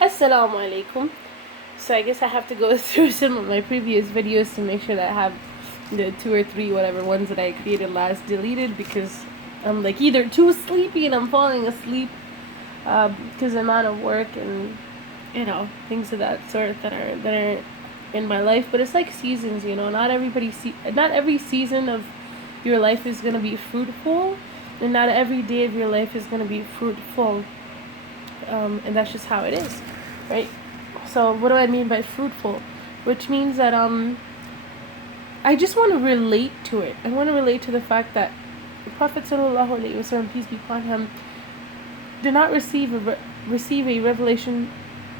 Assalamu alaikum. So I guess I have to go through some of my previous videos to make sure that I have the 2 or 3 whatever ones that I created last deleted, because I'm like either too sleepy and I'm falling asleep because I'm out of work and things of that sort that are in my life. But it's like seasons, not not every season of your life is gonna be fruitful, and not every day of your life is gonna be fruitful. And that's just how it is, right? So what do I mean by fruitful? Which means that I just want to relate to it. I want to relate to the fact that the Prophet sallallahu alaihi wasallam, peace be upon him, did not receive a revelation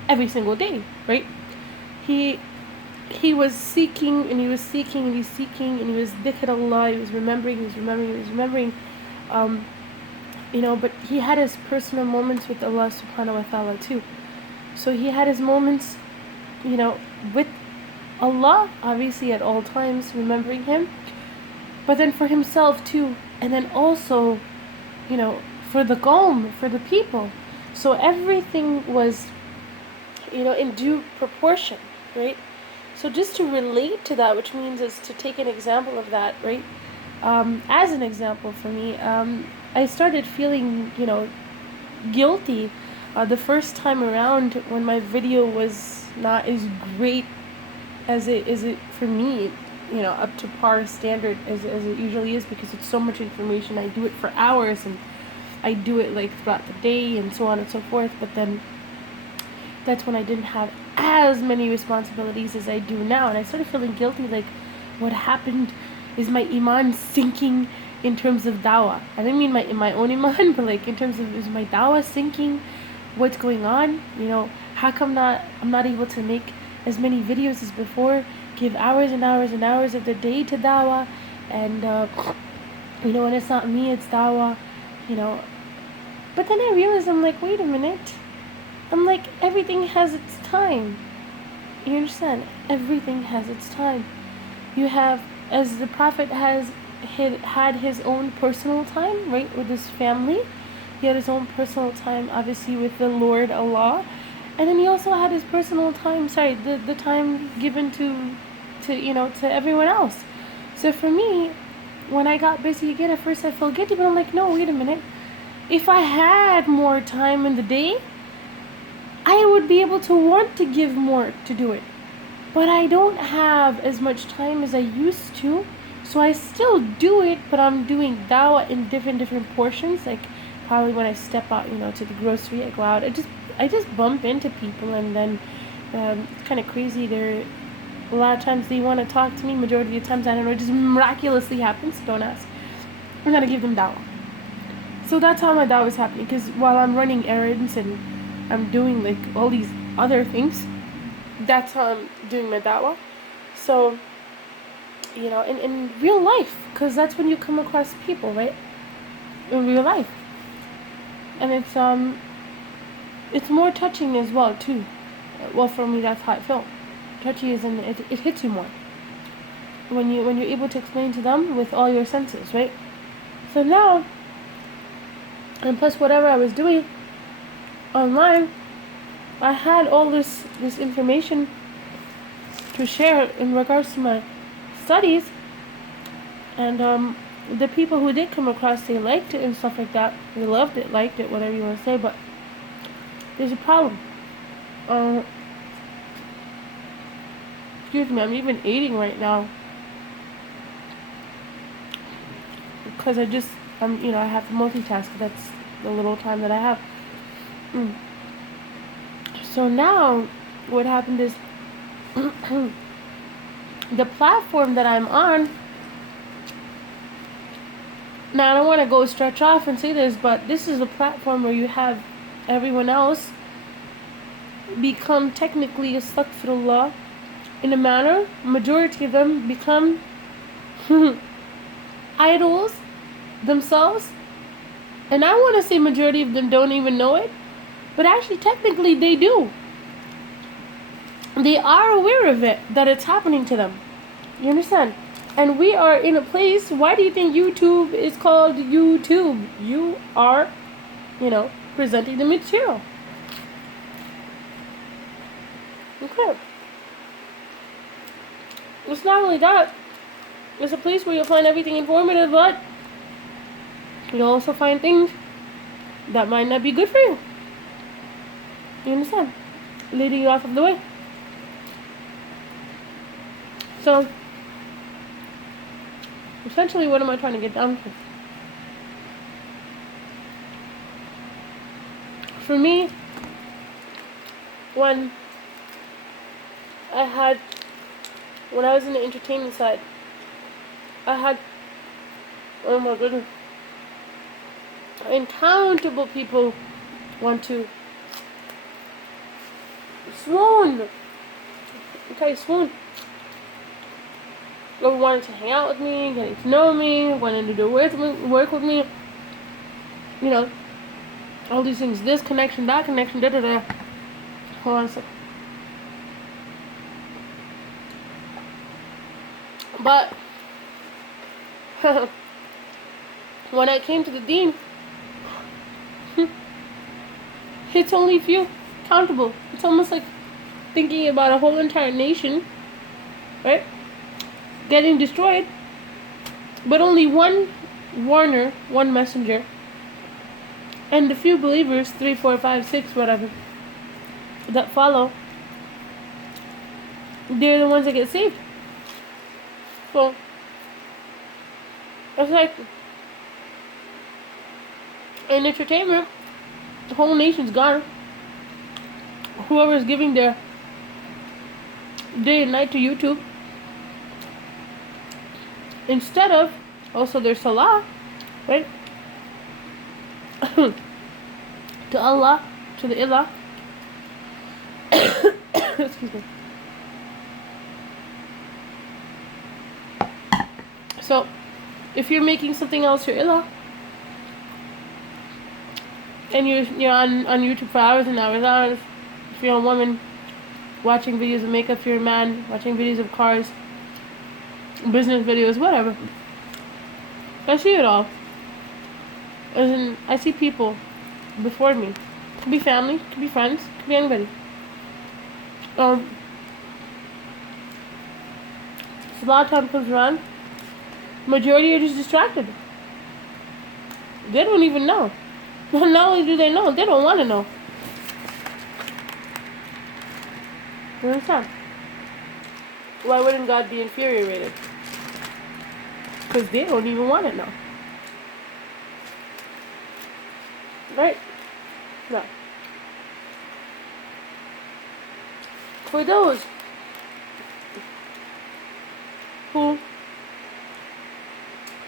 every single day, right? He was seeking and he was seeking and he's seeking and he was dhikr Allah, he was remembering, but he had his personal moments with Allah subhanahu wa ta'ala too. So he had his moments, with Allah, obviously at all times, remembering him, but then for himself too, and then also, for the qawm, for the people. So everything was, in due proportion, right? So just to relate to that, which means is to take an example of that, right? As an example for me, I started feeling, guilty the first time around when my video was not as great as it for me, up to par standard as it usually is, because it's so much information. I do it for hours and I do it like throughout the day and so on and so forth. But then that's when I didn't have as many responsibilities as I do now, and I started feeling guilty, like what happened? Is my iman sinking in terms of dawah? I didn't mean my own iman, but like in terms of, is my dawah sinking? What's going on? How come I'm not able to make as many videos as before, give hours and hours and hours of the day to dawah, and and it's not me, it's dawah, But then I realized, I'm like, wait a minute. I'm like, everything has its time. You understand? Everything has its time. You have, as the Prophet had his own personal time, right, with his family. He had his own personal time, obviously, with the Lord Allah. And then he also had his personal time, the time given to everyone else. So for me, when I got busy again, at first I felt guilty, but I'm like, no, wait a minute. If I had more time in the day, I would be able to want to give more to do it. But I don't have as much time as I used to. So I still do it, but I'm doing dawah in different portions. Like probably when I step out, to the grocery, I go out. I just bump into people, and then it's kind of crazy. A lot of times they want to talk to me. Majority of the times, I don't know, it just miraculously happens. Don't ask. I'm gonna give them dawah. So that's how my dawah is happening. Because while I'm running errands and I'm doing like all these other things, that's how I'm doing my dawah. So, in real life, because that's when you come across people, right? In real life. And it's more touching as well too. Well, for me, that's how I felt. Touchy is it hits you more when you're able to explain to them with all your senses, right? So now, and plus whatever I was doing online, I had all this information to share in regards to my studies, and the people who did come across, they liked it and stuff like that. They loved it, liked it, whatever you want to say. But there's a problem. Excuse me, I'm even eating right now because I have to multitask. That's the little time that I have. So now, what happened is, the platform that I'm on, now I don't want to go stretch off and say this, but this is a platform where you have everyone else become technically, astaghfirullah, in a manner, majority of them become idols themselves. And I want to say majority of them don't even know it, but actually technically they do. They are aware of it, that it's happening to them. You understand? And we are in a place, why do you think YouTube is called YouTube? You are, presenting the material. Okay. It's not only that. It's a place where you'll find everything informative, but you'll also find things that might not be good for you. You understand? Leading you off of the way. So, essentially, what am I trying to get down to? For me, when I was in the entertainment side, I had, oh my goodness, uncountable people want to swoon. Okay, swoon. They wanted to hang out with me, getting to know me, wanted to do work with me. You know, all these things. This connection, that connection, da da da. Hold on a second. But when I came to the deen, it's only few countable. It's almost like thinking about a whole entire nation, right, getting destroyed, but only one warner, one messenger, and the few believers, 3, 4, 5, 6, whatever, that follow, they're the ones that get saved. So it's like in entertainment, the whole nation's gone. Whoever's giving their day and night to YouTube, instead of also their salah, right, to Allah, to the ilah. Excuse me. So, if you're making something else your ilah, and you're on YouTube for hours and hours and hours, if you're a woman watching videos of makeup, if you're a man watching videos of cars, business videos, whatever. I see it all. As in, I see people before me. Could be family, could be friends, could be anybody. A lot of time comes around, majority are just distracted. They don't even know. Not only do they know, they don't want to know. You understand? Why wouldn't God be infuriated? Because they don't even want to know. Right? No. For those who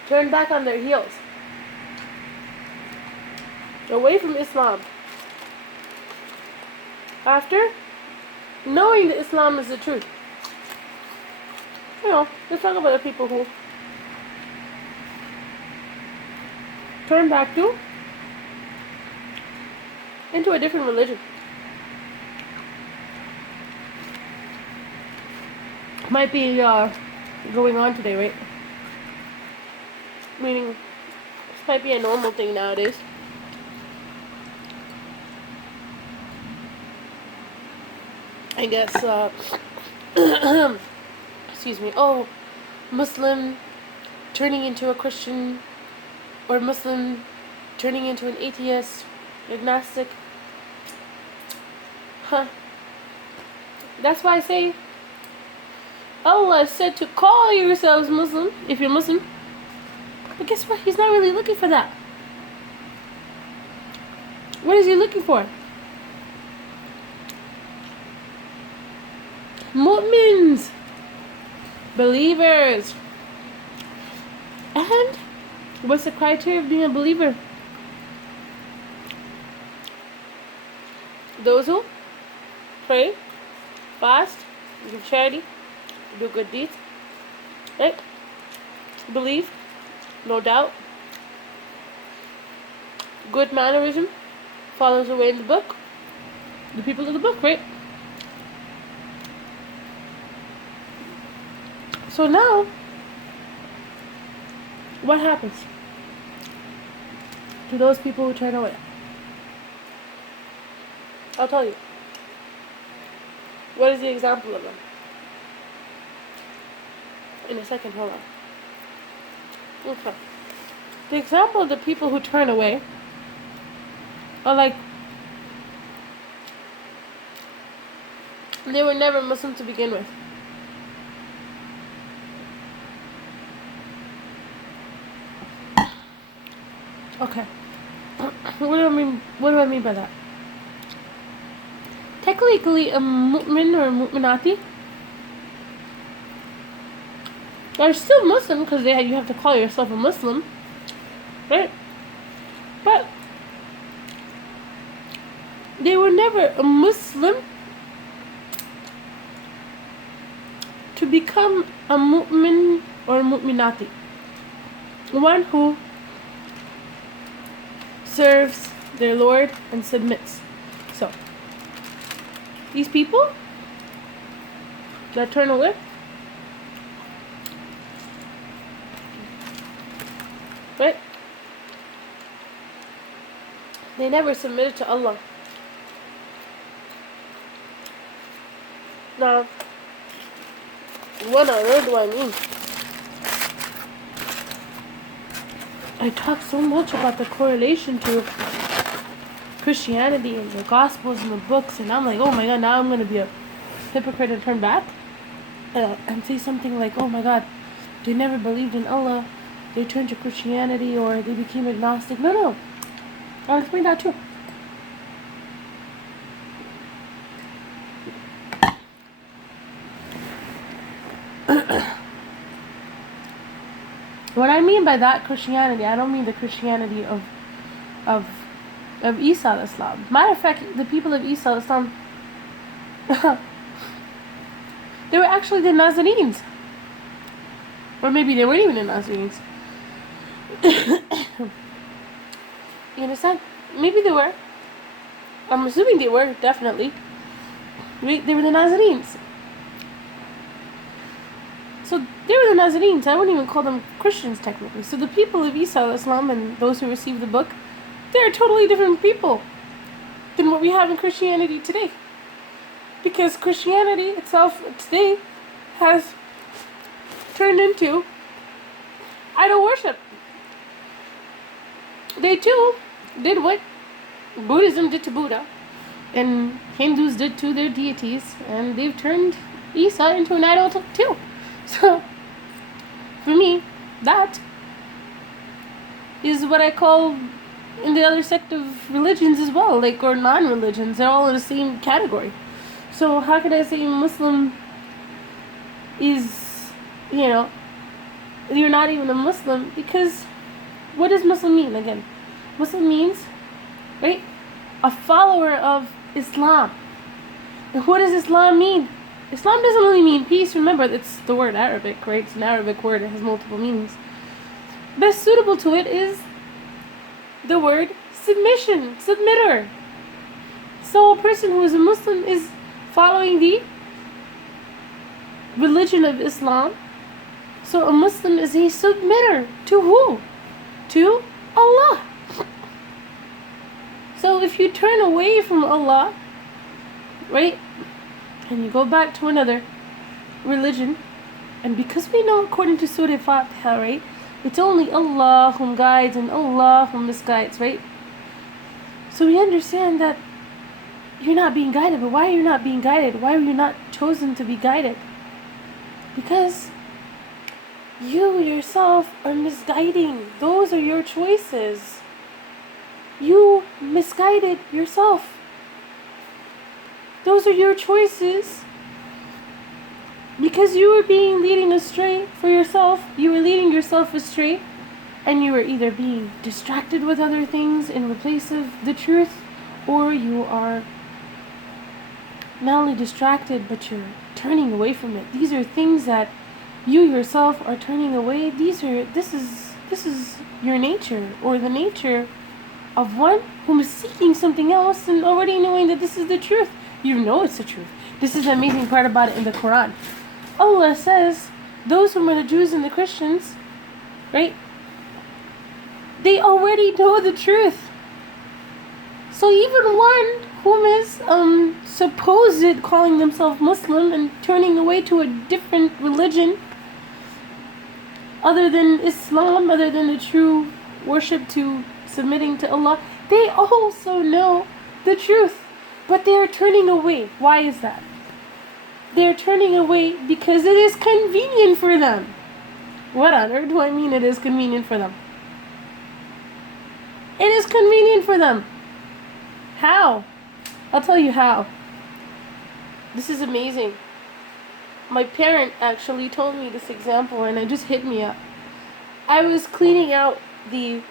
turn back on their heels away from Islam after knowing that Islam is the truth. You know, let's talk about the people who turn back into a different religion. Might be going on today, right? Meaning, this might be a normal thing nowadays. I guess, excuse me, oh, Muslim turning into a Christian, or Muslim turning into an atheist, agnostic. Huh. That's why I say, Allah said to call yourselves Muslim, if you're Muslim. But guess what? He's not really looking for that. What is he looking for? Mu'mins, believers. And what's the criteria of being a believer? Those who pray, fast, give charity, do good deeds, right? Believe, no doubt. Good mannerism, follows the way in the book. The people of the book, right? So now, what happens to those people who turn away? I'll tell you. What is the example of them? In a second, hold on. Okay. The example of the people who turn away are like, they were never Muslim to begin with. Okay. What do I mean by that? Technically, a mu'min or a mu'minati are still Muslim because you have to call yourself a Muslim, right? But they were never a Muslim to become a mu'min or a mu'minati, one who serves their Lord and submits. So, these people that turn away, right? They never submitted to Allah. Now, what on earth do I mean? I talk so much about the correlation to Christianity and the Gospels and the books, and I'm like, oh my God, now I'm going to be a hypocrite and turn back and say something like, oh my God, they never believed in Allah, they turned to Christianity, or they became agnostic. No, I'll explain that too. What I mean by that Christianity, I don't mean the Christianity of Isa al-Islam. Matter of fact, the people of Isa al-Islam, they were actually the Nazarenes. Or maybe they weren't even the Nazarenes. You understand? Maybe they were. I'm assuming they were, definitely. They were the Nazarenes. So they were the Nazarenes. I wouldn't even call them Christians technically. So the people of Isa al-Islam and those who received the book, they're totally different people than what we have in Christianity today. Because Christianity itself today has turned into idol worship. They too did what Buddhism did to Buddha and Hindus did to their deities, and they've turned Isa into an idol too. So, for me, that is what I call in the other sect of religions as well, like, or non-religions. They're all in the same category. So how could I say Muslim is, you're not even a Muslim? Because what does Muslim mean again? Muslim means, right, a follower of Islam. And what does Islam mean? Islam doesn't only mean peace. Remember, it's the word Arabic, right? It's an Arabic word. It has multiple meanings. Best suitable to it is the word submission, submitter. So a person who is a Muslim is following the religion of Islam. So a Muslim is a submitter to who? To Allah. So if you turn away from Allah, right, and you go back to another religion, and because we know according to Surah Fatiha, right, it's only Allah whom guides and Allah whom misguides, right? So we understand that you're not being guided. But why are you not being guided? Why are you not chosen to be guided? Because you yourself are misguiding. Those are your choices. You misguided yourself. Those are your choices. Because you were leading astray for yourself. You were leading yourself astray. And you were either being distracted with other things in replace of the truth, or you are not only distracted, but you're turning away from it. These are things that you yourself are turning away. This is your nature, or the nature of one who is seeking something else and already knowing that this is the truth. You know it's the truth. This is the amazing part about it in the Quran. Allah says, those who are the Jews and the Christians, right, they already know the truth. So even one whom is supposed calling themselves Muslim and turning away to a different religion other than Islam, other than the true worship to submitting to Allah, they also know the truth, but they are turning away. Why is that? They're turning away because it is convenient for them. What on earth do I mean it is convenient for them? It is convenient for them. How? I'll tell you how. This is amazing. My parent actually told me this example and it just hit me up. I was cleaning out the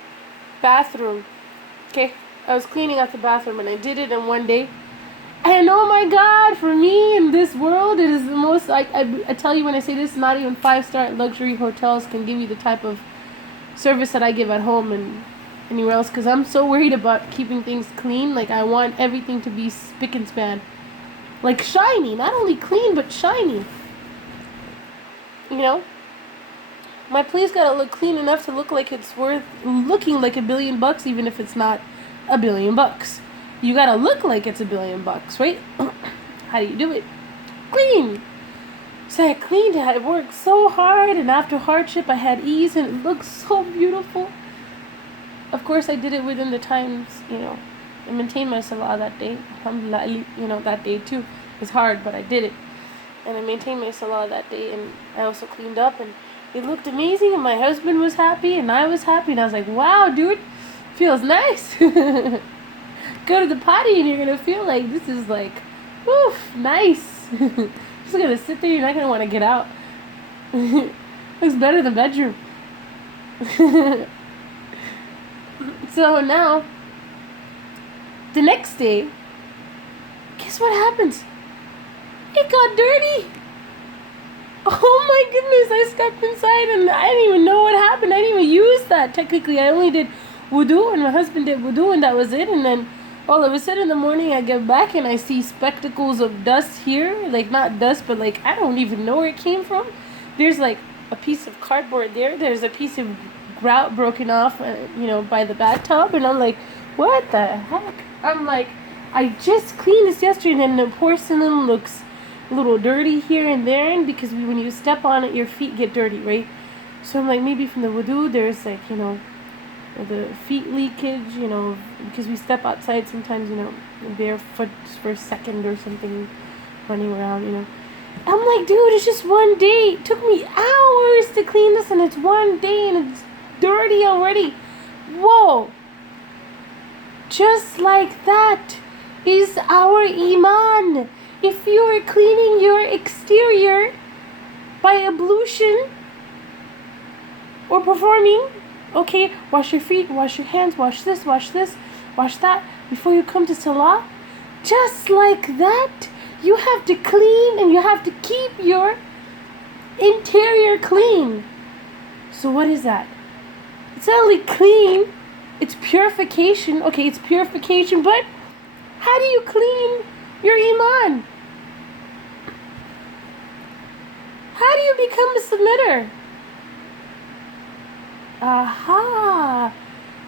bathroom. Okay? I was cleaning out the bathroom and I did it in one day. And oh my God, for me in this world, it is the most, I tell you when I say this, not even 5-star luxury hotels can give you the type of service that I give at home and anywhere else, because I'm so worried about keeping things clean. Like, I want everything to be spick and span. Like, shiny. Not only clean, but shiny. You know? My place gotta look clean enough to look like it's worth looking like $1 billion, even if it's not $1 billion. You gotta look like it's $1 billion, right? How do you do it? Clean. So I cleaned it. I worked so hard, and after hardship, I had ease, and it looked so beautiful. Of course, I did it within the times, you know. I maintained my salah that day. Alhamdulillah, you know, that day too. It was hard, but I did it. And I maintained my salah that day, and I also cleaned up, and it looked amazing, and my husband was happy, and I was happy, and I was like, wow, dude, feels nice. Go to the potty, and you're going to feel like this is like, oof, nice. Just going to sit there, you're not going to want to get out. Looks better than bedroom. So now, the next day, guess what happens? It got dirty. Oh my goodness, I stepped inside and I didn't even know what happened. I didn't even use that. Technically, I only did wudu and my husband did wudu and that was it. And then all of a sudden in the morning, I get back and I see spectacles of dust here. Like, not dust, but like, I don't even know where it came from. There's like a piece of cardboard there. There's a piece of grout broken off, you know, by the bathtub. And I'm like, what the heck? I'm like, I just cleaned this yesterday and then the porcelain looks a little dirty here and there. And because when you step on it, your feet get dirty, right? So I'm like, maybe from the wudu, there's like, you know, the feet leakage, you know, because we step outside sometimes, you know, barefoot for a second or something, running around, you know. I'm like, dude, it's just one day. It took me hours to clean this, and it's one day, and it's dirty already. Whoa. Just like that is our iman. If you are cleaning your exterior by ablution or performing, okay, wash your feet, wash your hands, wash this, wash that, before you come to salah. Just like that, you have to clean and you have to keep your interior clean. So what is that? It's not only clean, it's purification. Okay, it's purification, but how do you clean your iman? How do you become a submitter? Aha!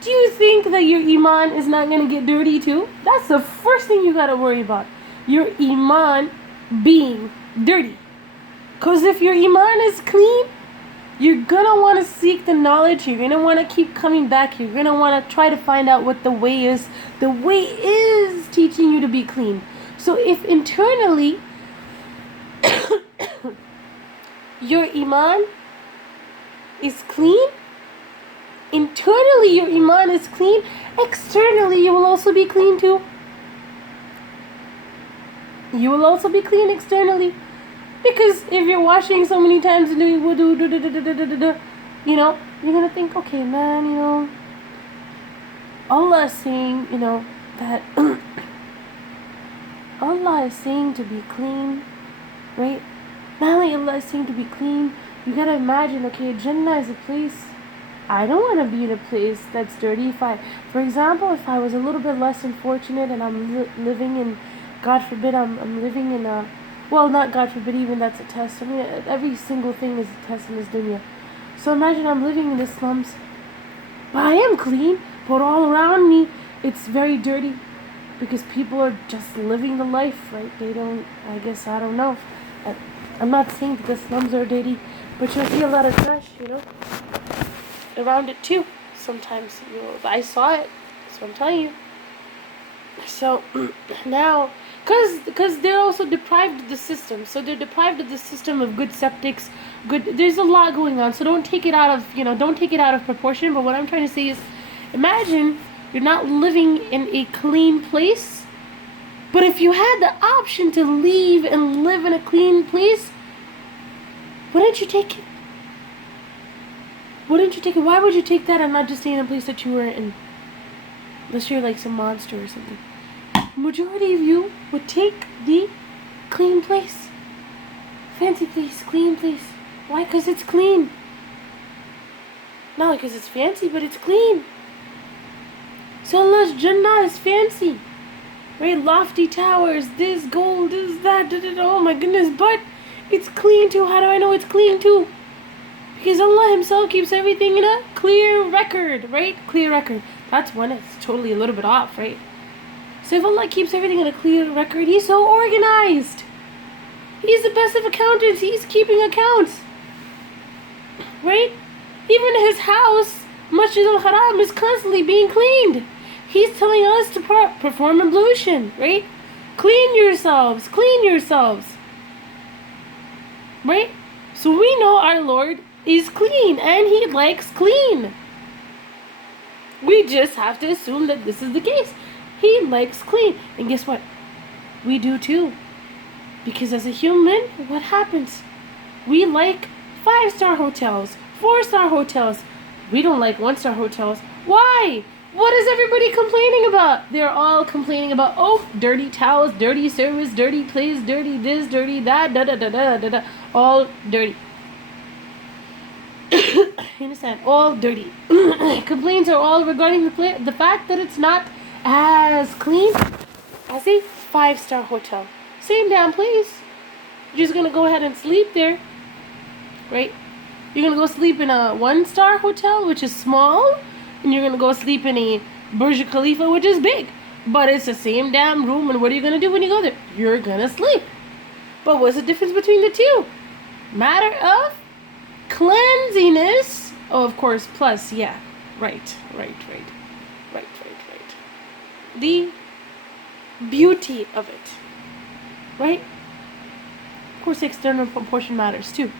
Do you think that your iman is not going to get dirty too? That's the first thing you got to worry about. Your iman being dirty. Because if your iman is clean, you're going to want to seek the knowledge. You're going to want to keep coming back. You're going to want to try to find out what the way is. The way is teaching you to be clean. So if internally your iman is clean, internally your iman is clean, externally you will also be clean too. You will also be clean externally. Because if you're washing so many times and doing wudu, you know, you're going to think, okay, man, you know, Allah is saying, you know, that Allah is saying to be clean, right? Not only Allah is saying to be clean, you got to imagine, okay, Jannah is a place. I don't want to be in a place that's dirty. For example, if I was a little bit less unfortunate and I'm living in, God forbid, I'm living in a, well, not God forbid, even that's a test. I mean, every single thing is a test in this dunya. So imagine I'm living in the slums, but I am clean, but all around me, it's very dirty. because people are just living the life, right? They don't, I guess, I don't know. I'm not saying that the slums are dirty, but you'll see a lot of trash, around it too. Sometimes, I saw it, so I'm telling you. So now, because they're also deprived of the system, so they're deprived of the system of good septics, there's a lot going on, so don't take it out of proportion. But what I'm trying to say is, imagine you're not living in a clean place, but if you had the option to leave and live in a clean place, wouldn't you take it? Why would you take that and not just stay in a place that you were in? Unless you're like some monster or something. Majority of you would take the clean place. Fancy place, clean place. Why? Because it's clean. Not because it's fancy, but it's clean. So Allah's Jannah is fancy. Right? Lofty towers, this gold, this, that, oh my goodness. But it's clean too. How do I know it's clean too? Because Allah Himself keeps everything in a clear record, right? Clear record. That's when it's totally a little bit off, right? So if Allah keeps everything in a clear record, He's so organized. He's the best of accountants. He's keeping accounts. Right? Even His house, Masjid al-Haram, is constantly being cleaned. He's telling us to perform ablution, right? Clean yourselves. Clean yourselves. Right? So we know our Lord is clean and He likes clean. We just have to assume that this is the case. He likes clean. And guess what? We do too. Because as a human, what happens? We like 5-star hotels, 4-star hotels. We don't like 1-star hotels. Why? What is everybody complaining about? They're all complaining about, dirty towels, dirty service, dirty place, dirty this, dirty that, da-da-da-da-da-da. All dirty. You understand? All dirty. Complaints are all regarding the fact that it's not as clean as a 5-star hotel. Same damn place. You're just gonna go ahead and sleep there, right? You're gonna go sleep in a 1-star hotel, which is small, and you're gonna go sleep in a Burj Khalifa, which is big. But it's the same damn room, and what are you gonna do when you go there? You're gonna sleep. But what's the difference between the two? Matter of cleanliness. Oh, of course, plus, yeah. Right. The beauty of it. Right? Of course, the external proportion matters too.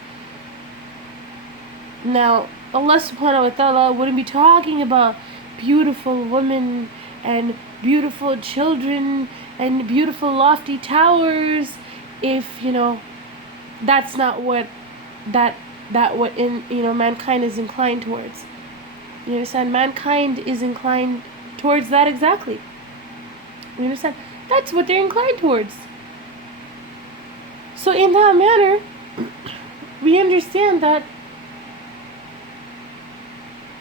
Now, Allah subhanahu wa ta'ala wouldn't be talking about beautiful women and beautiful children and beautiful lofty towers if, that's not what mankind is inclined towards. You understand? Mankind is inclined towards that exactly. You understand? That's what they're inclined towards. So in that manner, we understand that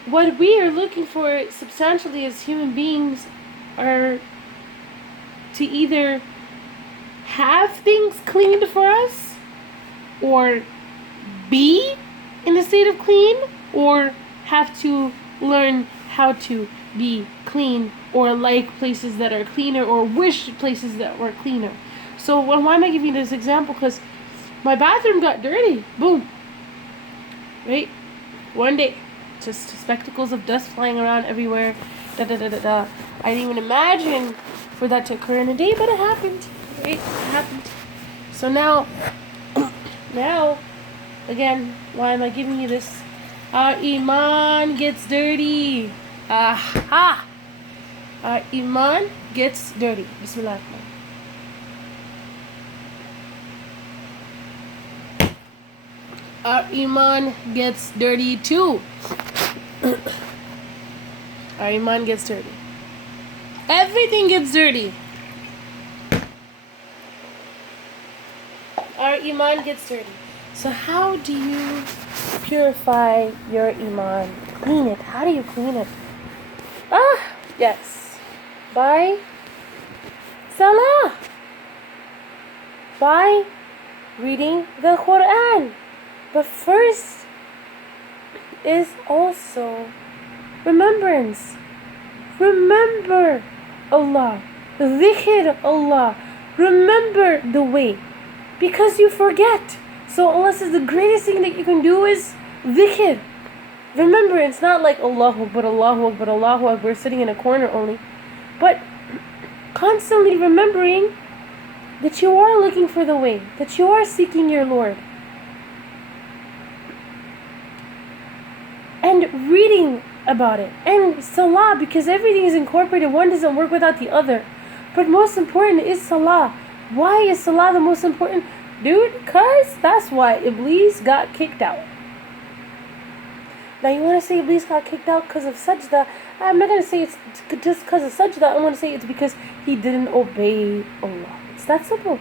what we are looking for substantially as human beings are to either have things cleaned for us, or be in a state of clean, or have to learn how to be clean, or like places that are cleaner, or wish places that were cleaner. So why am I giving this example? Because my bathroom got dirty. Boom. Right? One day. Just spectacles of dust flying around everywhere. I didn't even imagine for that to occur in a day, but it happened. Right? It happened. So now, again, why am I giving you this? Our iman gets dirty. Aha! Our iman gets dirty. Bismillah. Our iman gets dirty too. Our iman gets dirty. Everything gets dirty. Our iman gets dirty. So how do you purify your iman? Clean it. How do you clean it? Yes. By salah. By reading the Quran. But first is also remembrance. Remember Allah. Dhikr Allah. Remember the way. Because you forget. So Allah says the greatest thing that you can do is dhikr. Remember, it's not like Allahu Akbar, Allahu Akbar, Allahu Akbar, sitting in a corner only. But constantly remembering that you are looking for the way, that you are seeking your Lord. And reading about it. And salah, because everything is incorporated. One doesn't work without the other. But most important is salah. Why is salah the most important? Dude, because that's why Iblis got kicked out. Now you want to say Iblis got kicked out because of sajda. I'm not going to say it's just because of sajda. I'm going to say it's because he didn't obey Allah. It's that simple.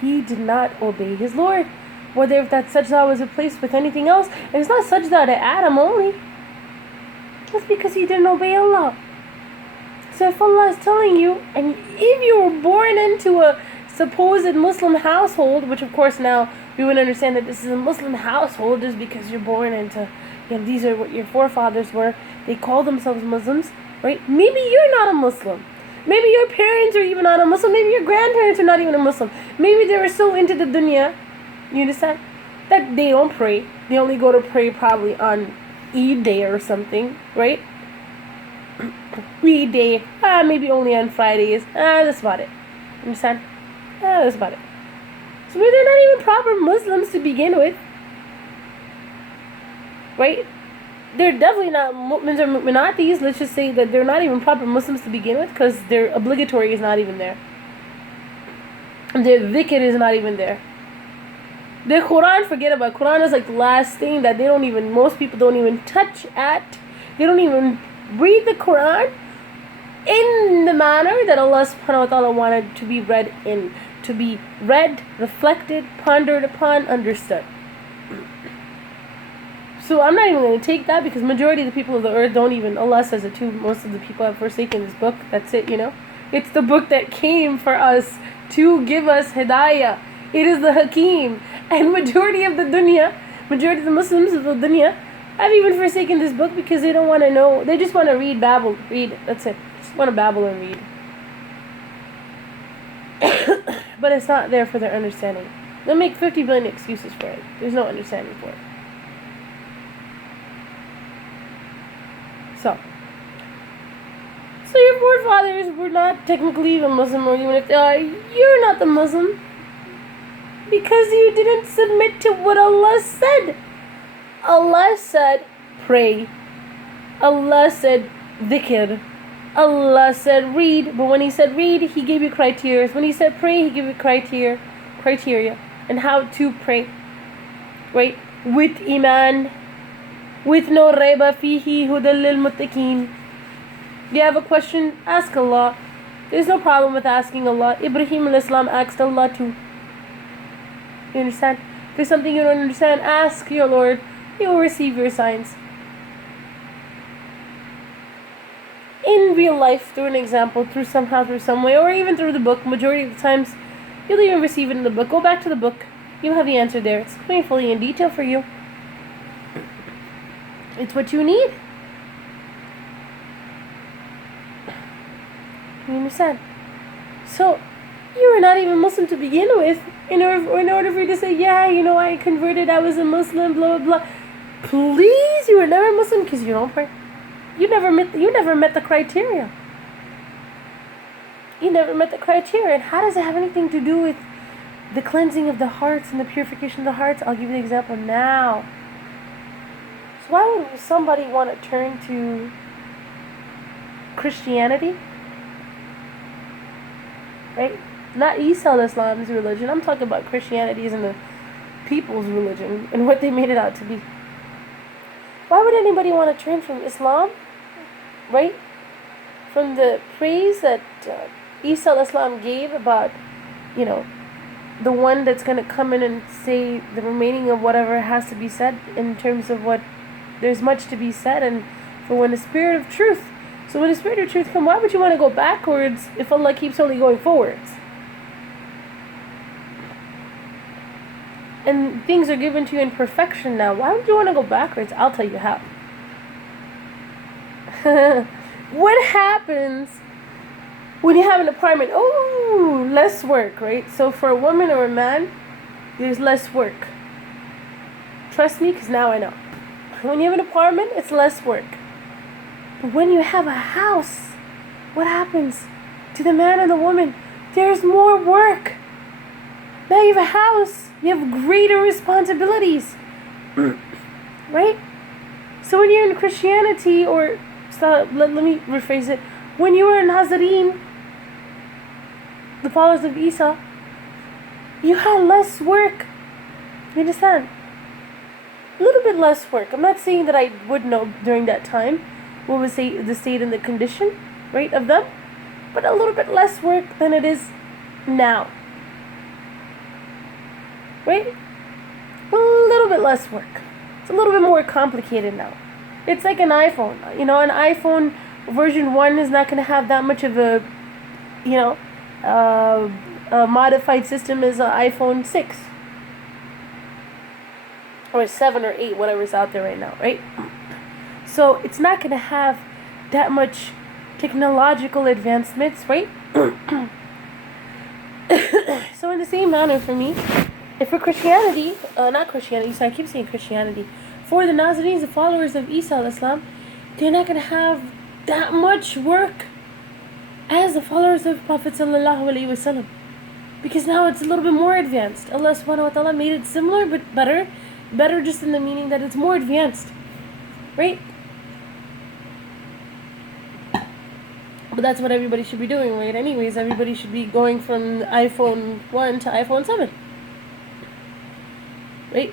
He did not obey his Lord. Whether if that sajda was replaced with anything else. And it's not sajda to Adam only. Just because he didn't obey Allah. So if Allah is telling you, and if you were born into a supposed Muslim household, which of course now we would understand that this is a Muslim household just because you're born into, these are what your forefathers were. They call themselves Muslims, right? Maybe you're not a Muslim. Maybe your parents are even not a Muslim. Maybe your grandparents are not even a Muslim. Maybe they were so into the dunya, you understand, that they don't pray. They only go to pray probably on Eid day or something, right? Eid day, maybe only on Fridays. That's about it. Understand? That's about it. So maybe they're not even proper Muslims to begin with. Right? They're definitely not mu'mins or mu'minatis. Let's just say that they're not even proper Muslims to begin with because their obligatory is not even there. Their dhikr is not even there. Their Quran, forget about it. Quran is like the last thing that most people don't even touch at. They don't even read the Quran in the manner that Allah subhanahu wa ta'ala wanted to be read in. To be read, reflected, pondered upon, understood. So I'm not even going to take that because majority of the people of the earth don't even, Allah says it too, most of the people have forsaken this book. That's it, It's the book that came for us to give us hidayah. It is the Hakim. And majority of the Muslims of the dunya have even forsaken this book because they don't want to know. They just want to read, that's it. Just want to babble and read. But it's not there for their understanding. They'll make 50 billion excuses for it. There's no understanding for it. So your forefathers were not technically even Muslim, or even if they are, you're not the Muslim. Because you didn't submit to what Allah said. Allah said, pray. Allah said, dhikr. Allah said, read. But when He said read, He gave you criteria. When He said pray, He gave you criteria. And how to pray. Right? With iman. With no rayba fihi hudal lil muttaqeen. You have a question? Ask Allah. There's no problem with asking Allah. Ibrahim al-Islam asked Allah too. You understand? If there's something you don't understand, ask your Lord. He will receive your signs. In real life, through an example, through some way, or even through the book, majority of the times, you'll even receive it in the book. Go back to the book. You have the answer there. It's explained fully in detail for you. It's what you need. You understand? So, you were not even Muslim to begin with. In order for you to say, yeah, I converted, I was a Muslim, blah, blah, blah. Please, you were never Muslim because you don't pray. You never met the criteria. You never met the criteria. And how does it have anything to do with the cleansing of the hearts and the purification of the hearts? I'll give you the example now. So why would somebody want to turn to Christianity? Right? Not Isa Islam's religion. I'm talking about Christianity as in the people's religion and what they made it out to be. Why would anybody want to turn from Islam, right? From the praise that Isa Islam gave about, the one that's going to come in and say the remaining of whatever has to be said in terms of what there's much to be said, and for when the Spirit of Truth. So when the Spirit of Truth comes, why would you want to go backwards if Allah keeps only going forwards? And things are given to you in perfection now. Why would you want to go backwards? I'll tell you how. What happens When you have an apartment, oh, less work, right? So for a woman or a man, there's less work. Trust me, because now I know. When you have an apartment, it's less work. But when you have a house, what happens to the man and the woman? There's more work. Now you have a house. You have greater responsibilities. Right? So when you're in Christianity, or let me rephrase it. When you were in Nazarene, the followers of Isa, you had less work. You understand? A little bit less work. I'm not saying that I would know during that time what was the state and the condition, right, of them, but a little bit less work than it is now. Right? A little bit less work. It's a little bit more complicated now. It's like an iPhone. You know, an iPhone version 1 is not going to have that much of a, a modified system as an iPhone 6. Or 7 or 8, whatever's out there right now, right? So it's not going to have that much technological advancements, right? So in the same manner for me, if for Christianity, not Christianity, so I keep saying Christianity, for the Nazarenes, the followers of Isa al-Islam, they're not going to have that much work as the followers of Prophet sallallahu alaihi wasallam, because now it's a little bit more advanced. Allah subhanahu wa ta'ala made it similar but better just in the meaning that it's more advanced, right? But that's what everybody should be doing, right? Anyways, everybody should be going from iPhone 1 to iPhone 7, right?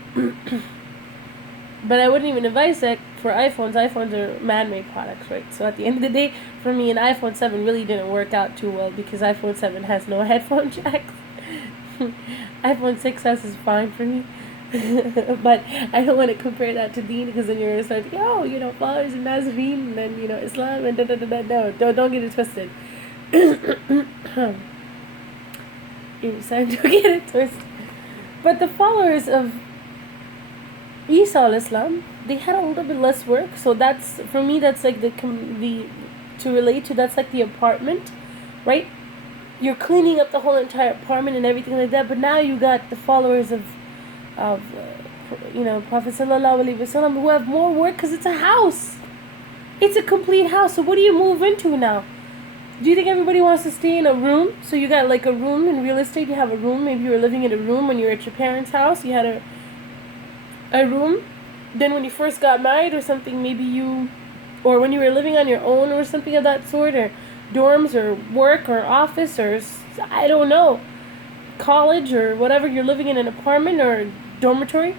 But I wouldn't even advise that for iPhones. iPhones are man-made products, right? So at the end of the day, for me, an iPhone 7 really didn't work out too well, because iPhone 7 has no headphone jacks. iPhone 6s is fine for me. But I don't want to compare that to Deen, because then you're going to start, followers of Nazarene, and then, Islam, and da-da-da-da. No, don't get it twisted. You're starting to get it twisted. But the followers of Isa al-Islam, they had a little bit less work. So that's, for me, that's like the to relate to, that's like the apartment, right? You're cleaning up the whole entire apartment and everything like that. But now you got the followers of Prophet sallallahu alaihi wasallam, who have more work, because it's a house. It's a complete house. So what do you move into now? Do you think everybody wants to stay in a room? So you got like a room in real estate. You have a room. Maybe you were living in a room when you were at your parents' house. You had a room. Then when you first got married or something, or when you were living on your own or something of that sort, or dorms or work or office or I don't know, college or whatever, you're living in an apartment or dormitory.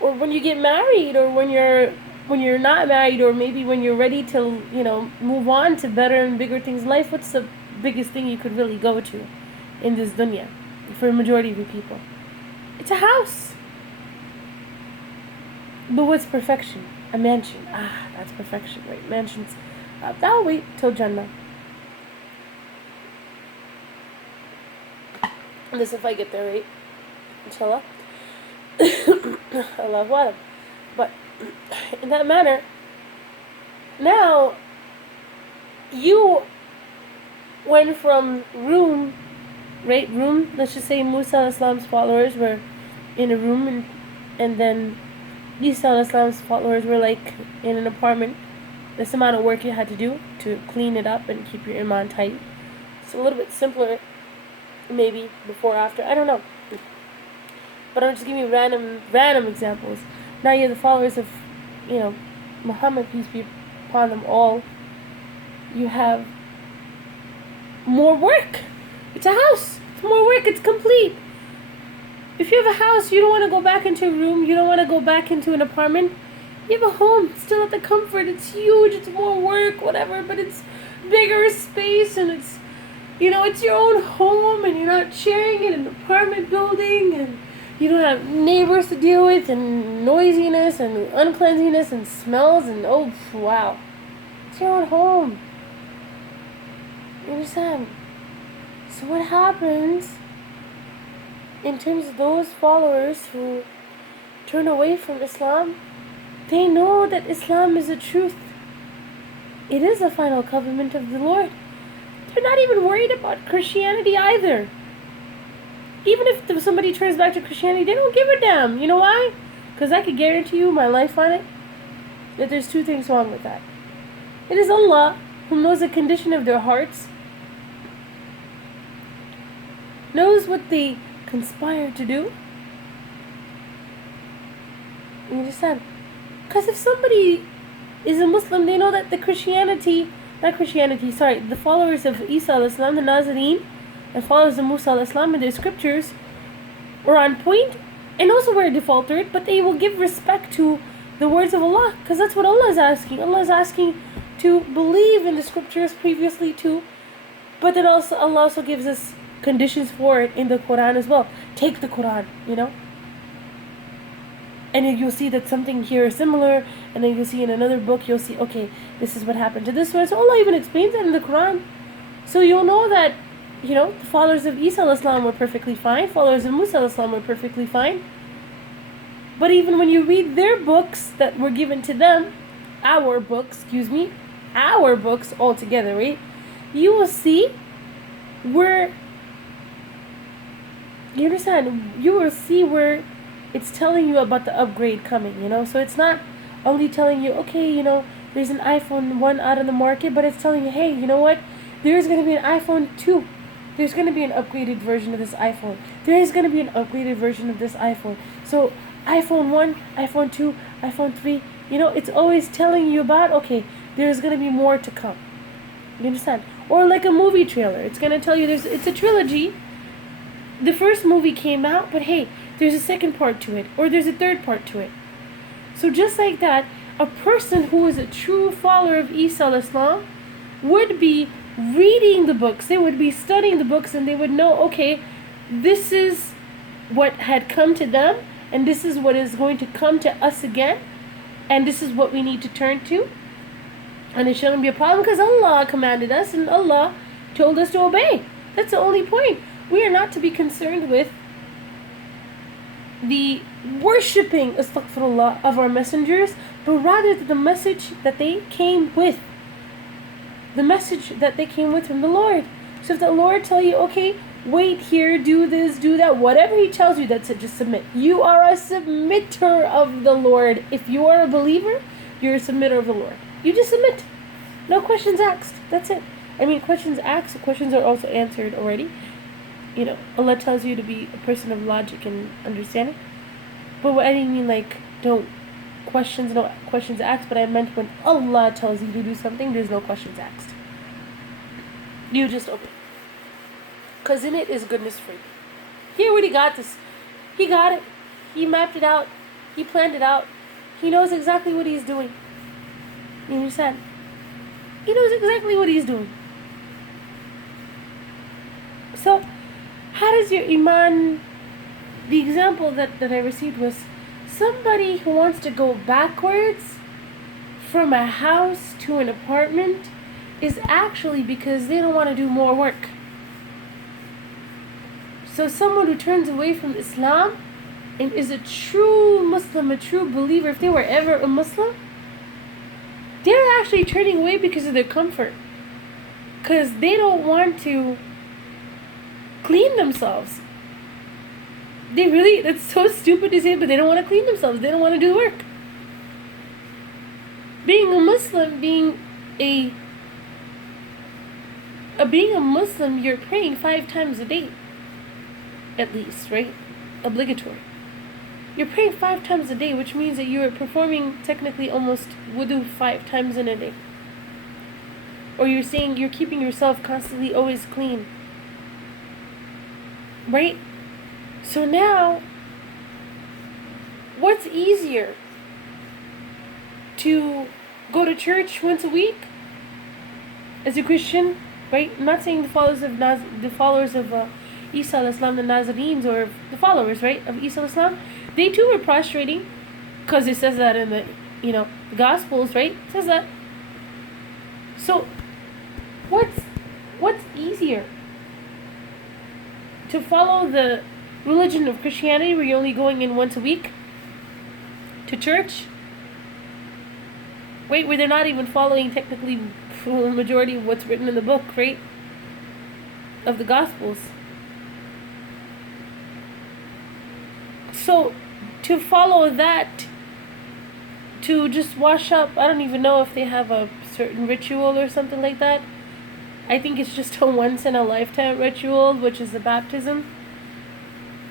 Or when you get married, or when you're not married, or maybe when you're ready to move on to better and bigger things in life, what's the biggest thing you could really go to in this dunya for a majority of you people? It's a house. But what's perfection? A mansion. That's perfection, right? Mansions. I'll wait till Jannah. This if I get there, right? Inshallah. Allahu Alam. But in that manner, now you went from room, let's just say Musa al-Islam's followers were in a room, and then Isa al-Islam's followers were like in an apartment. This amount of work you had to do to clean it up and keep your iman tight. It's a little bit simpler, maybe before, after, I don't know. But I'm just giving you random examples. Now you're the followers of, Muhammad, peace be upon them all. You have more work. It's a house. It's more work. It's complete. If you have a house, you don't want to go back into a room. You don't want to go back into an apartment. You have a home. Still at the comfort. It's huge. It's more work, whatever. But it's bigger space, and it's, it's your own home, and you're not sharing it in an apartment building, and you don't have neighbors to deal with, and noisiness, and uncleanliness, and smells, and oh, wow. It's your own home. You understand? So what happens in terms of those followers who turn away from Islam? They know that Islam is the truth. It is the final covenant of the Lord. They're not even worried about Christianity either. Even if somebody turns back to Christianity, they don't give a damn. You know why? Because I can guarantee you my life on it that there's two things wrong with that. It is Allah who knows the condition of their hearts, knows what they conspire to do. You understand? Because if somebody is a Muslim, they know that the followers of Isa al-Islam, the Nazarene, and followers of Musa al-Islam in their scriptures were on point and also were defaulted, but they will give respect to the words of Allah, because that's what Allah is asking. Allah is asking to believe in the scriptures previously too, but then also Allah also gives us conditions for it in the Quran as well. Take the Quran, and you'll see that something here is similar, and then you'll see in another book, you'll see, okay, this is what happened to this one. So Allah even explains that in the Quran. So you'll know that, the followers of Isa al-Islam were perfectly fine, followers of Musa al-Islam were perfectly fine. But even when you read their books that were given to them, our books altogether, right? You will see where, you understand? You will see where it's telling you about the upgrade coming, So it's not only telling you, okay, there's an iPhone 1 out on the market, but it's telling you, hey, you know what? There's going to be an iPhone 2. There's going to be an upgraded version of this iPhone. There is going to be an upgraded version of this iPhone. So iPhone 1, iPhone 2, iPhone 3, it's always telling you about, okay, there's going to be more to come. You understand? Or like a movie trailer. It's going to tell you it's a trilogy. The first movie came out, but hey, there's a second part to it. Or there's a third part to it. So just like that, a person who is a true follower of Isa al-Islam would be reading the books. They would be studying the books, and they would know, okay, this is what had come to them, and this is what is going to come to us again, and this is what we need to turn to. And it shouldn't be a problem because Allah commanded us and Allah told us to obey. That's the only point. We are not to be concerned with the worshipping, astaghfirullah, of our messengers, but rather the message that they came with. The message that they came with from the Lord. So if the Lord tell you, okay, wait here, do this, do that, whatever He tells you, that's it, just submit. You are a submitter of the Lord. If you are a believer, you're a submitter of the Lord. You just submit. No questions asked. That's it. Questions asked, questions are also answered already. Allah tells you to be a person of logic and understanding. But what I didn't mean no questions asked, but I meant when Allah tells you to do something, there's no questions asked. You just obey. Because in it is goodness for you. He already got this. He got it. He mapped it out. He planned it out. He knows exactly what He's doing. You understand? He knows exactly what He's doing. So, how does your iman... The example that I received was somebody who wants to go backwards from a house to an apartment is actually because they don't want to do more work. So someone who turns away from Islam and is a true Muslim, a true believer, if they were ever a Muslim, they're actually turning away because of their comfort. Because they don't want to clean themselves. That's so stupid to say, but they don't want to clean themselves. They don't want to do work. Being a Muslim, being a Muslim, you're praying 5 times a day. At least, right? Obligatory. You're praying 5 times a day, which means that you are performing technically almost wudu 5 times in a day. Or you're saying you're keeping yourself constantly always clean. Right? So now, what's easier? To go to church once a week as a Christian, right? I'm not saying the followers of Isa al-Islam, the Nazarenes, or the followers, right, of Isa al-Islam, they too were prostrating, because it says that in the Gospels, right? It says that. So, what's easier? To follow the religion of Christianity, where you're only going in once a week to church, right, where they're not even following technically the majority of what's written in the book, right? of the Gospels. So, to follow that, to just wash up, I don't even know if they have a certain ritual or something like that. I think it's just a once-in-a-lifetime ritual, which is the baptism.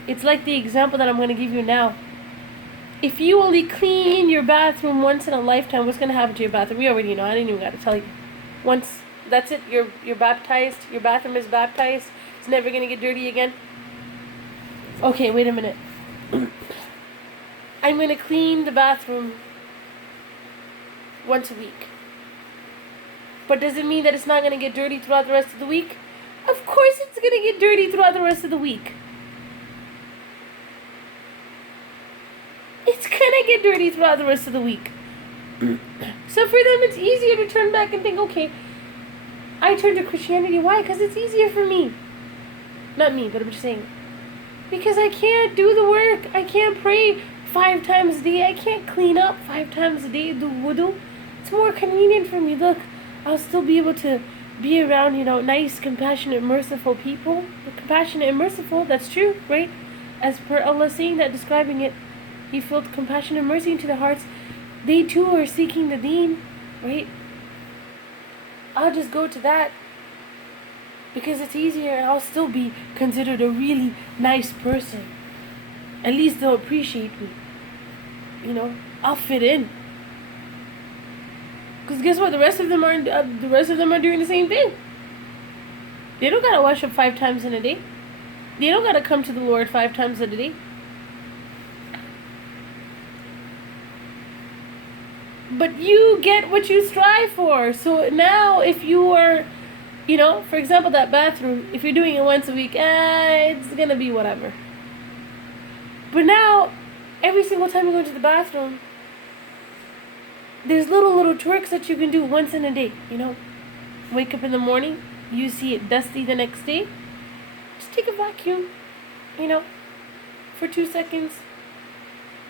It's like the example that I'm going to give you now. If you only clean your bathroom once in a lifetime, what's going to happen to your bathroom? We already know. I didn't even got to tell you. Once, that's it. You're baptized. Your bathroom is baptized. It's never going to get dirty again. Okay, wait a minute. I'm going to clean the bathroom once a week. But does it mean that it's not going to get dirty throughout the rest of the week? Of course it's going to get dirty throughout the rest of the week. It's going to get dirty throughout the rest of the week. So for them, it's easier to turn back and think, okay, I turned to Christianity. Why? Because it's easier for me. Not me, but I'm just saying. Because I can't do the work. I can't pray 5 times a day. I can't clean up 5 times a day, do wudu. It's more convenient for me. Look, I'll still be able to be around, nice, compassionate, merciful people. Compassionate and merciful, that's true, right? As per Allah saying that, describing it, He filled compassion and mercy into their hearts. They too are seeking the deen, right? I'll just go to that because it's easier and I'll still be considered a really nice person. At least they'll appreciate me. I'll fit in. Because guess what? The rest of them are doing the same thing. They don't gotta wash up 5 times in a day. They don't gotta come to the Lord 5 times in a day. But you get what you strive for. So now if you are, for example, that bathroom, if you're doing it once a week, it's going to be whatever. But now, every single time you go to the bathroom, there's little tricks that you can do once in a day, Wake up in the morning, you see it dusty the next day, just take a vacuum, for 2 seconds.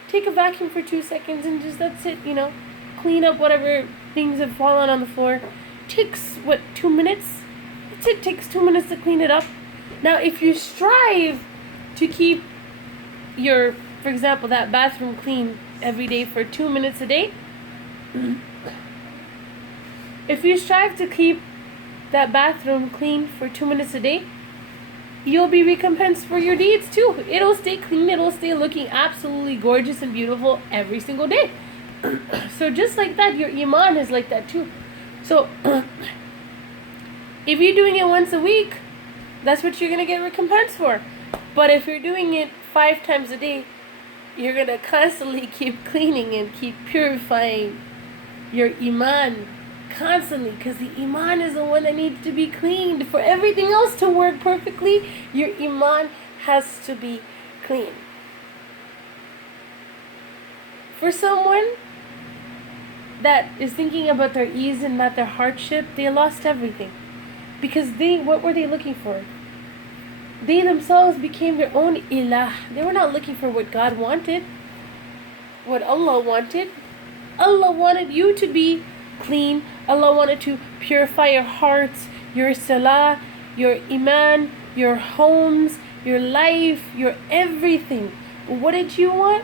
Take a vacuum for 2 seconds and just, that's it, Clean up whatever things have fallen on the floor. Takes, 2 minutes? That's it, takes 2 minutes to clean it up. Now, if you strive to keep your, for example, that bathroom clean every day for 2 minutes a day, if you strive to keep that bathroom clean for 2 minutes a day, you'll be recompensed for your deeds too. It'll stay clean, it'll stay looking absolutely gorgeous and beautiful every single day. So just like that, your iman is like that too. So if you're doing it once a week, that's what you're going to get recompensed for. But if you're doing it 5 times a day, you're going to constantly keep cleaning and keep purifying your iman constantly, because the iman is the one that needs to be cleaned. For everything else to work perfectly, your iman has to be clean. For someone that is thinking about their ease and not their hardship, they lost everything. Because what were they looking for? They themselves became their own ilah. They were not looking for what God wanted, what Allah wanted. Allah wanted you to be clean. Allah wanted to purify your hearts, your salah, your iman, your homes, your life, your everything. But what did you want?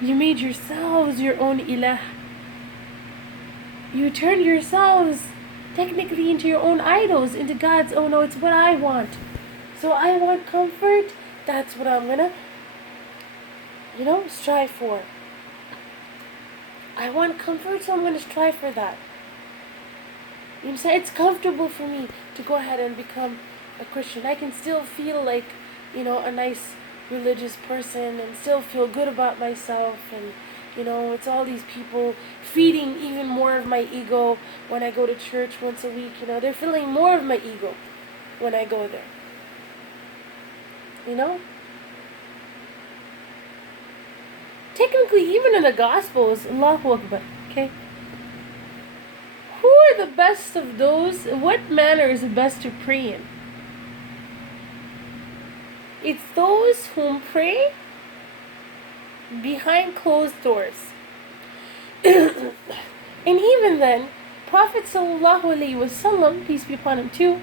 You made yourselves your own ilah. You turned yourselves technically into your own idols, into God's, oh no, it's what I want. So I want comfort, that's what I'm gonna, strive for. I want comfort, so I'm gonna strive for that. It's comfortable for me to go ahead and become a Christian. I can still feel like, a nice religious person and still feel good about myself, and it's all these people feeding even more of my ego when I go to church once a week. They're filling more of my ego when I go there. Technically, even in the Gospels, Allahu Akbar, okay? Who are the best of those? What manner is the best to pray in? It's those whom pray behind closed doors. And even then, Prophet sallallahu alaihi wasallam, peace be upon him too,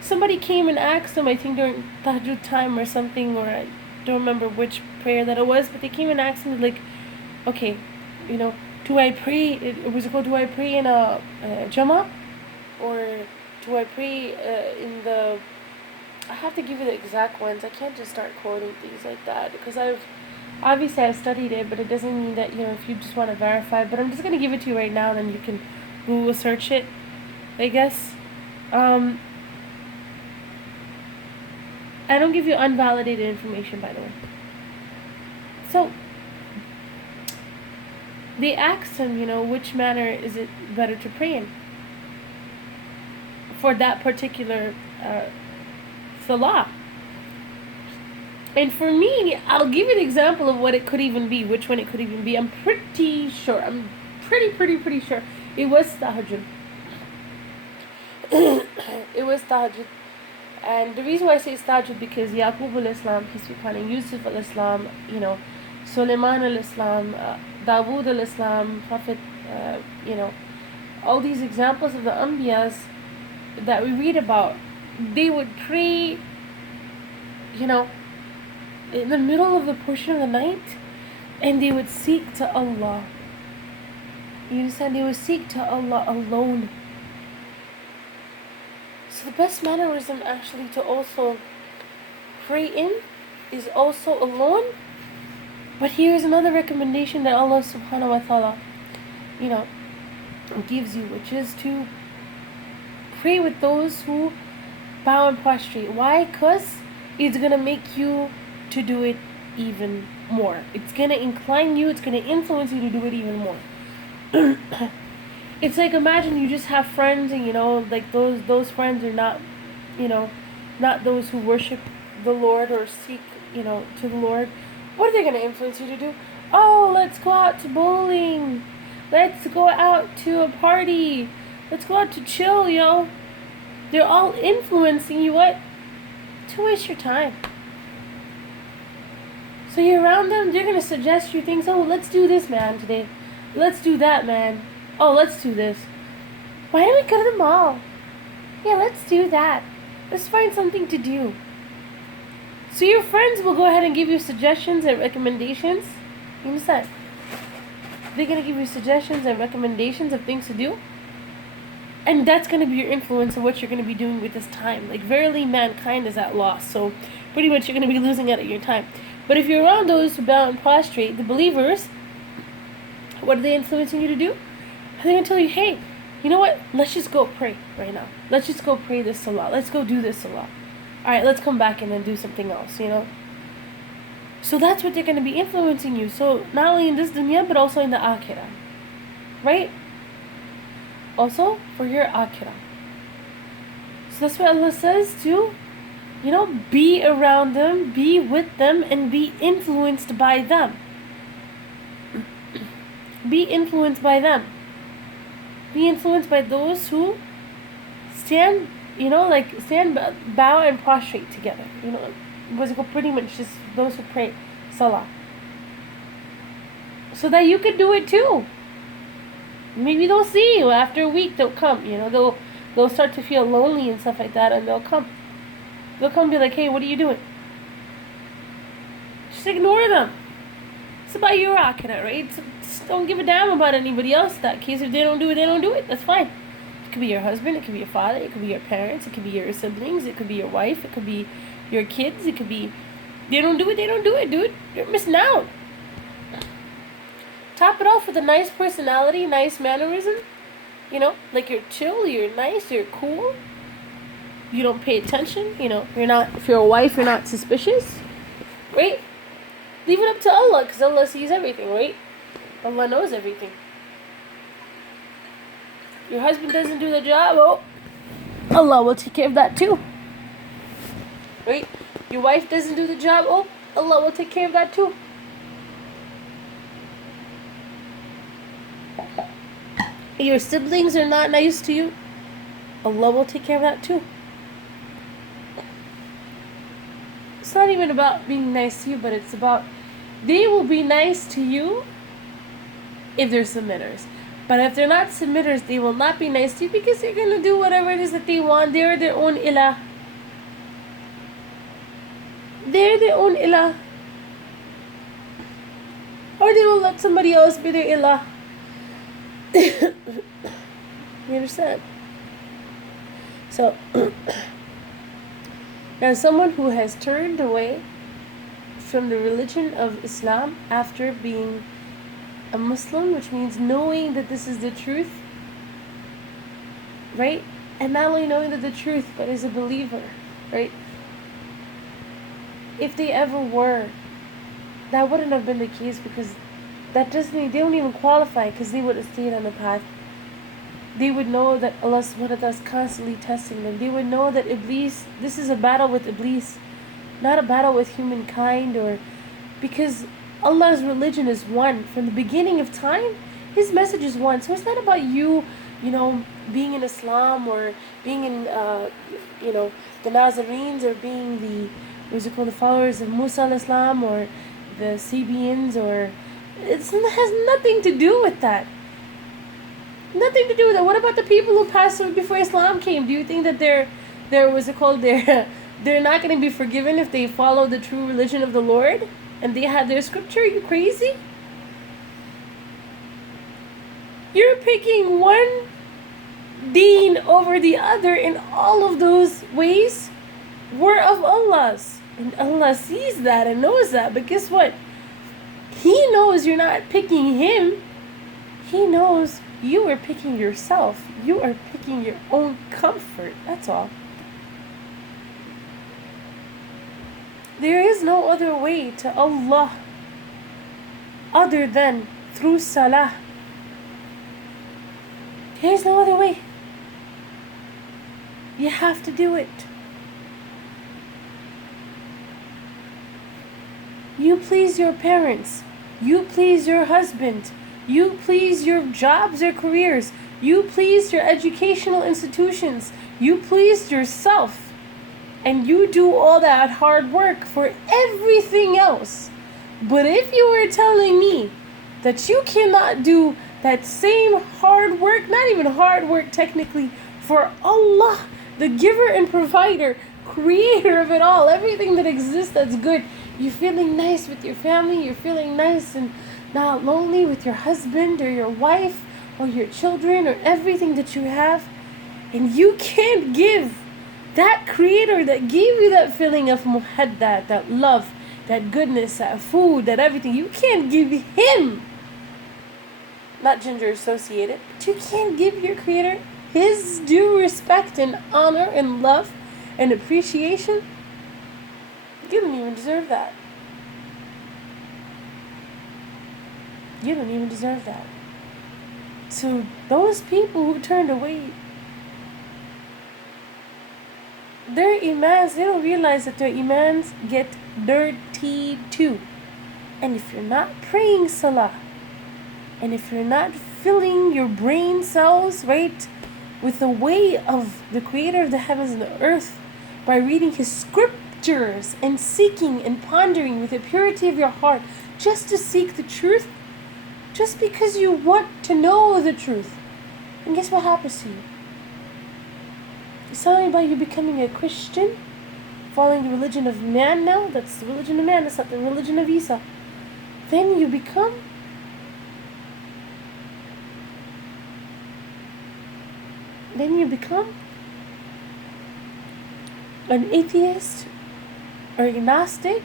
somebody came and asked him, I think during Tahajjud time or something, or I don't remember which prayer that it was, but they came and asked him, like, okay, do I pray, do I pray in a Jama, or do I pray in the, I have to give you the exact ones. I can't just start quoting things like that, because I've studied it, but it doesn't mean that, if you just want to verify, but I'm just going to give it to you right now, and then you can Google search it, I guess. I don't give you unvalidated information, by the way. So, they asked him, which manner is it better to pray in for that particular salah. And for me, I'll give you an example of what it could even be, which one it could even be. I'm pretty sure, pretty sure it was tahajjud. It was tahajjud. And the reason why I say it's tahajjud, because Yaqub al-Islam, peace be upon him, Yusuf al-Islam, Sulaiman al-Islam, Dawood al-Islam, Prophet, all these examples of the Anbiyas that we read about, they would pray, in the middle of the portion of the night, and they would seek to Allah. You understand? They would seek to Allah alone. So the best mannerism actually to also pray in is also alone. But here's another recommendation that Allah subhanahu wa ta'ala, gives you, which is to pray with those who bow and prostrate. Why? Because it's going to make you to do it even more. It's going to incline you, it's going to influence you to do it even more. It's like, imagine you just have friends, and like those friends are not, not those who worship the Lord or seek, to the Lord. What are they going to influence you to do? Oh, let's go out to bowling. Let's go out to a party. Let's go out to chill, They're all influencing you, what? To waste your time. So you're around them, they're going to suggest you things. Oh, let's do this, man, today. Let's do that, man. Oh, let's do this. Why don't we go to the mall? Yeah, let's do that. Let's find something to do. So your friends will go ahead and give you suggestions and recommendations. You understand? They're going to give you suggestions and recommendations of things to do. And that's going to be your influence of what you're going to be doing with this time. Like, verily, mankind is at loss. So pretty much you're going to be losing out of your time. But if you're around those who bow and prostrate, the believers, what are they influencing you to do? They're going to tell you, hey, you know what? Let's just go pray right now. Let's just go pray this salah. Let's go do this salah. Alright, let's come back and then do something else, So that's what they're going to be influencing you. So not only in this dunya, but also in the akhirah. Right? Also for your akhirah. So that's what Allah says to, be around them, be with them, and be influenced by them. Be influenced by them. Be influenced by those who stand, bow and prostrate together. Pretty much just those who pray salah. So that you could do it too. Maybe they'll see you after a week. They'll come. They'll start to feel lonely and stuff like that, and they'll come. They'll come and be like, hey, what are you doing? Just ignore them. It's about your akhirah, right? So just don't give a damn about anybody else. In that case, if they don't do it, they don't do it. That's fine. It could be your husband, it could be your father, it could be your parents, it could be your siblings, it could be your wife, it could be your kids, it could be, they don't do it, dude. You're missing out. Top it off with a nice personality, nice mannerism. Like you're chill, you're nice, you're cool. You don't pay attention, you're not, if you're a wife, you're not suspicious. Right? Leave it up to Allah, because Allah sees everything, right? Allah knows everything. Your husband doesn't do the job, oh, Allah will take care of that too. Right? Your wife doesn't do the job, oh, Allah will take care of that too. Your siblings are not nice to you, Allah will take care of that too. It's not even about being nice to you, but it's about they will be nice to you if they're submitters. But if they're not submitters, they will not be nice to you because they're going to do whatever it is that they want. They're their own ilah. they're their own ilah. Or they will let somebody else be their ilah. You understand? So, now someone who has turned away from the religion of Islam after being a Muslim, which means knowing that this is the truth, right? And not only knowing that the truth, but is a believer, right? If they ever were, that wouldn't have been the case, because that doesn't mean they don't even qualify, because they would have stayed on the path. They would know that Allah subhanahu wa ta'ala is constantly testing them. They would know that Iblis, this is a battle with Iblis, not a battle with humankind, or because Allah's religion is one. From the beginning of time, His message is one. So it's not about you, being in Islam, or being in, the Nazarenes, or being the followers of Musa al-Islam, or the Sabians, or it has nothing to do with that. Nothing to do with that. What about the people who passed away before Islam came? Do you think that they're not going to be forgiven if they follow the true religion of the Lord and they had their scripture? Are you crazy? You're picking one deen over the other, and all of those ways were of Allah's. And Allah sees that and knows that. But guess what? He knows you're not picking Him. He knows you are picking yourself. You are picking your own comfort. That's all. There is no other way to Allah other than through salah. There is no other way. You have to do it. You please your parents. You please your husband. You please your jobs or careers. You please your educational institutions. You please yourself. And you do all that hard work for everything else. But if you were telling me that you cannot do that same hard work, not even hard work technically, for Allah, the giver and provider, creator of it all, everything that exists that's good, you're feeling nice with your family, you're feeling nice and not lonely with your husband or your wife or your children or everything that you have, and you can't give that creator that gave you that feeling of muhadda, that love, that goodness, that food, that everything, you can't give Him, not gender associated, but you can't give your creator His due respect and honor and love and appreciation. You don't even deserve that. You don't even deserve that. So those people who turned away, their imans, they don't realize that their imans get dirty too. And if you're not praying salah, and if you're not filling your brain cells, right, with the way of the creator of the heavens and the earth, by reading His scriptures and seeking and pondering with the purity of your heart, just to seek the truth, just because you want to know the truth. And guess what happens to you? It's talking about you becoming a Christian, following the religion of man now. That's the religion of man. That's not the religion of Isa. Then you become an atheist or agnostic,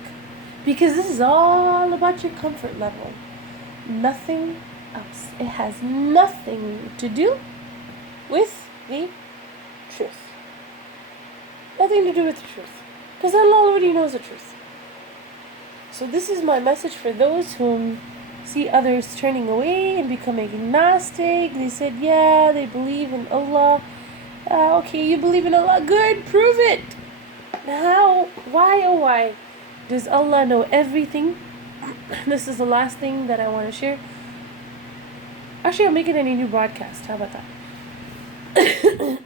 because this is all about your comfort level. Nothing else. It has nothing to do with the truth. Nothing to do with the truth. Because Allah already knows the truth. So this is my message for those who see others turning away and becoming agnostic. They said, yeah, they believe in Allah. Okay, you believe in Allah. Good, prove it. How? Why, oh why does Allah know everything? This is the last thing that I want to share. Actually, I'll make it in a new broadcast. How about that?